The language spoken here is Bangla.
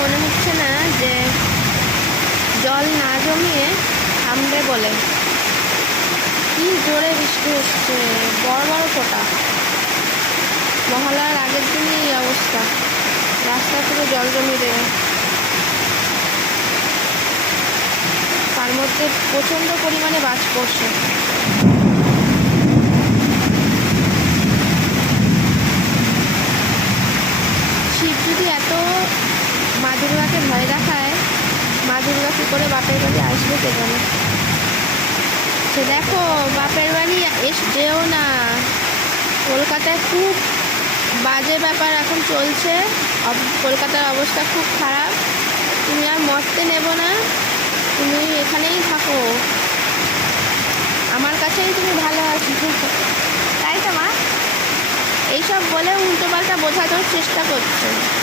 মনে হচ্ছে না যে জল না জমিয়ে থামবে বলে। কি জোরে বৃষ্টি হচ্ছে, বড় বড় ফোঁটা। মহালয়ার আগের দিনই এই অবস্থা, রাস্তা পুরো জল জমিয়ে দেবে। তার মধ্যে প্রচণ্ড পরিমাণে বাজ পড়ছে। শিব যদি এত মা দুর্গাকে ভয় দেখায়, মা দুর্গা কী করে বাপের বাড়ি আসবে কে জানে। সে দেখো, বাপের বাড়ি যেও না, কলকাতায় খুব বাজে ব্যাপার এখন চলছে। কলকাতার অবস্থা খুব খারাপ। তুমি আর মরতে নেব না, তুমি এখানেই থাকো, আমার কাছেই তুমি ভালো আছো, তাই তো মা? এইসব বলে উল্টোপাল্টা বোঝানোর চেষ্টা করছে।